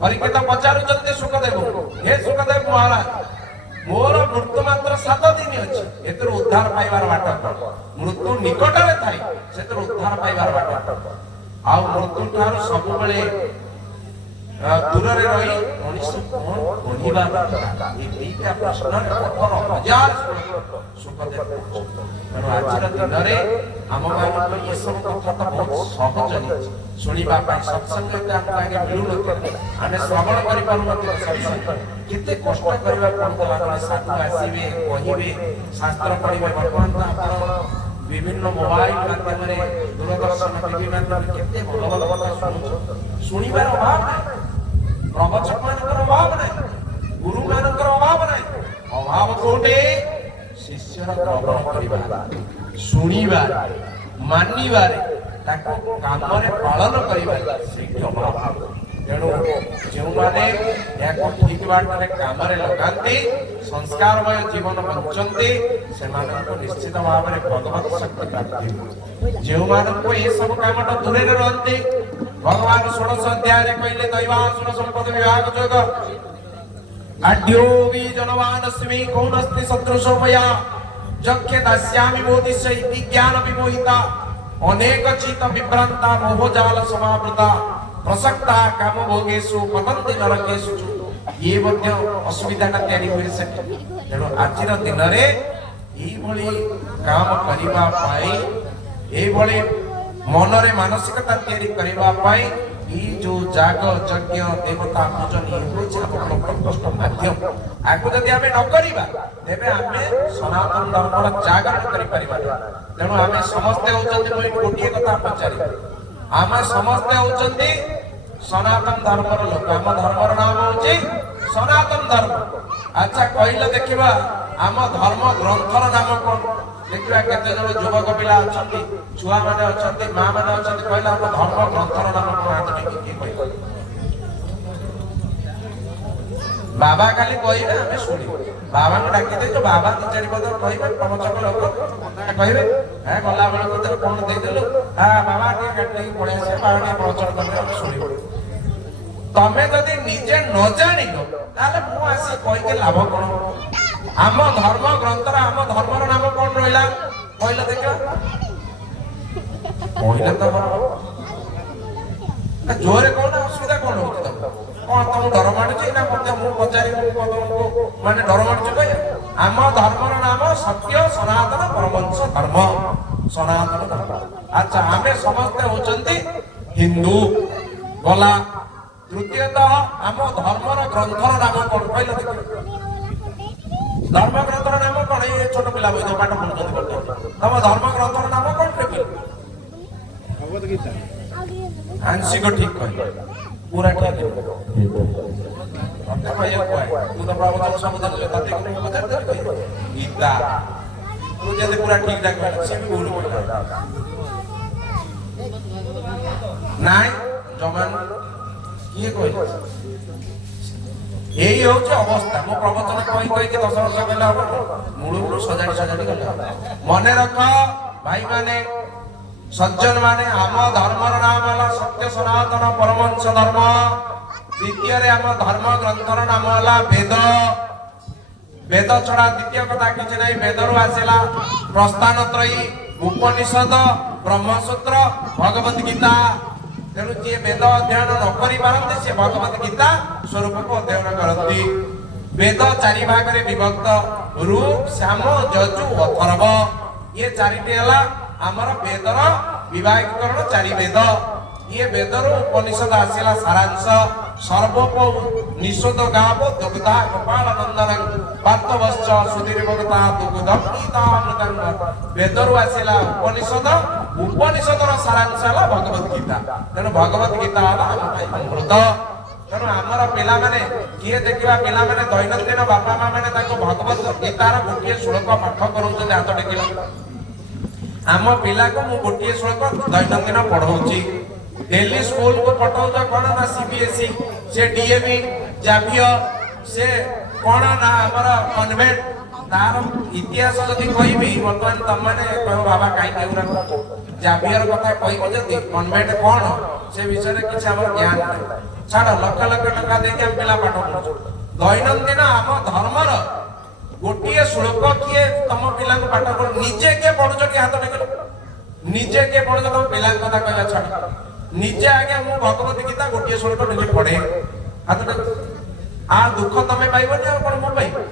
परीक्षित पचारुचंती सुखदेव हे सुखदेव महाराज मोर मृत्यु मात्र 7 दिन अछि एतर उद्धार पाइबार बाट मृत्यु निकट रे थाई सेतर उद्धार पाइबार बाट आ मृत्यु ठार सब बेले दूर रे रही मनुष्य कोन बोलिबा ए दीटा प्रश्न रे 18000 सुखदेव तेणु आज दिन रे आम मान ये सब कथा तो बहुत सहज नहीं सुनिबा पाई सत्संग हम आगे मिलु न आने श्रवण करि पारु न सत्संग केते कष्ट करबा पड़तला साधु आसीबे कहिबे शास्त्र पढ़िबे वर्तमान तो आपण विभिन्न मोबाइल माध्यम रे दूरदर्शन टीवी माध्यम केते भल भल कथा सुनिबार अभाव नहीं प्रवचक मानकर अभाव नहीं गुरु मानकर अभाव नहीं अभाव कोटे शिष्यर ग्रहण करिबा सुनिबा मानिबा ताको काम रे पालन करिबा सेठी अभाव तेणु जो माने याको ठीक बाट रे काम रे लगाते संस्कारमय जीवन बंचंते से मानको निश्चित भाव रे भगवत शक्ति प्राप्ति जो मानको ये सब कामटा दूरे रे रहते भगवान 16 अध्याय रे कहले दैवासुर संपद विभाग जोग आड्यो वि जनवानस्मि कौनस्ति सदृशो मया जख्य दास्यामि बोधिस्य इति ज्ञान विमोहिता अनेक चित विभ्रांता मोहजाल समावृता प्रसक्ता काम भोगेषु पतन्ति नरकेषु ये मध्य असुविधाटा तयारी होई सके तेणु आजिर दिन रे एई भली काम करिबा पाई एई भली मन रे मानसिकता तयारी करिबा पाई ई जो जाग यज्ञ देवता पूजन ये होछि आपन प्रकृष्ट माध्यम आको जदि हमें न करिबा तेबे हमें सनातन धर्मर जागरण करि परिबा तेणु हमें समस्त होचंती मोई गोटिए कथा पचारि आमे समस्त होचंती सनातन धर्मर लोक आम धर्मर नाम होछि सनातन धर्म अच्छा कहले देखिबा आम धर्म ग्रंथर नाम कोन देखिबा केते जण युवक पिला अछंती छुआ माने अछंती मां माने अछंती कहले आम धर्म ग्रंथर नाम कोन आदमी की कहले बाबा खाली कहिबे हमें सुनी बाबा को डाकी दे जो बाबा तीन चारि पद कहिबे प्रवचक लोक कहिबे है गला बेला को कोन दे देलु हां बाबा के कटई पळे से बाबा के प्रवचन करबे हम सुनी तमे जदि निजे न जानिलो ताले मु आसी कहि के लाभ कोन आम धर्म ग्रंथर आम धर्मर नाम कोन रहिला कहले देखो कहले तो जोरे कोन असुविधा कोन होत तम कोन तम डर माडुची ना मते मु पचारि मु माने डर माडुची कहि आम धर्मर नाम सत्य सनातन परमंश धर्म सनातन धर्म अच्छा आमे समस्त होचंती हिंदू गला तृतीयतः आम धर्मर ग्रंथर नाम कोन कहले देखो धर्म ग्रंथर नाम कोन ए छोट पिला बई पाठ पढुचंती करते तम धर्म ग्रंथर नाम कोन रे भगवत गीता आंशिक ठीक कहि पूरा ठीक है तते भैया कोई तू तो प्रवचन सब दे तते को बता दे गीता तू जदि पूरा ठीक ठाक बात से भी भूल बोला नाइ जमान किए कोई एई होचे अवस्था मो प्रवचन कहि कहि के 10 वर्ष गेला मूल मूल सजाडी गला मने रख भाई माने सज्जन माने आम धर्मर नाम हला सत्य सनातन परमंश धर्म द्वितीय रे आम धर्म ग्रंथर नाम हला वेद वेद छड़ा द्वितीय कथा किछ नै वेद रु आसेला प्रस्थान त्रयी उपनिषद ब्रह्मसूत्र भगवत गीता तेणु जे वेद अध्ययन न करि पारନ୍ତି से भगवत गीता स्वरूप को अध्ययन करନ୍ତି वेद चारि भाग रे विभक्त रूप श्याम यजु अथर्व ये चारिटी हला आमर वेदर विभागीकरण चारि वेद ये वेदर उपनिषद आसिला सारांश सर्वोप निषद गाव दुग्धा गोपाल नंदन पार्थवश्च सुधीर भगता दुग्धम गीता अमृतंग वेदर आसिला उपनिषद उपनिषदर सारांश हला भगवत गीता तेणु भगवत गीता हला आम पाई अमृत तेणु आमर पिला माने किए देखिबा पिला माने दैनंदिन बापा मां माने ताको भगवत गीतार गोटिए श्लोक पाठ करउछन हाथ टेकिला आम पिला को मु गोटिए श्लोक दैनंदिन पढ़ौची दिल्ली स्कूल को पठाउछ कोन ना सीबीएसई से डीएवी जावियर से कोन ना हमर कन्वेंट तार इतिहास जदि कहिबी वर्तमान त माने कहो बाबा काई केउरा जावियर कथा कहिबो जदि कन्वेंट कोन से विषय रे किछ हमर ज्ञान नै ଛାଡ଼ ଲକ୍ଷ ଲକ୍ଷ ଟଙ୍କା ଦେଇକି ଆମେ ପିଲା ପାଠ ପଢୁଛୁ। ଦୈନନ୍ଦିନ ଆମ ଧର୍ମର ଗୋଟିଏ ଶ୍ଲୋକ କିଏ ତମ ପିଲାଙ୍କୁ ପାଠ ପଢୁ? ନିଜେ କିଏ ପଢୁଛ କି ହାତ ଟେକିଲ? ନିଜେ କିଏ ପଢୁଛ? ତମ ପିଲାଙ୍କ କଥା କହିବା ଛାଡ଼। ନିଜେ ଆଜ୍ଞା ମୁଁ ଭଗବତ ଗୀତା ଗୋଟିଏ ଶ୍ଲୋକ ନିଜେ ପଢେ, ହାତ ଟେକ। ଆ ଦୁଃଖ ତମେ ପାଇବନି ଆଉ କଣ ମୁଁ ପାଇବି?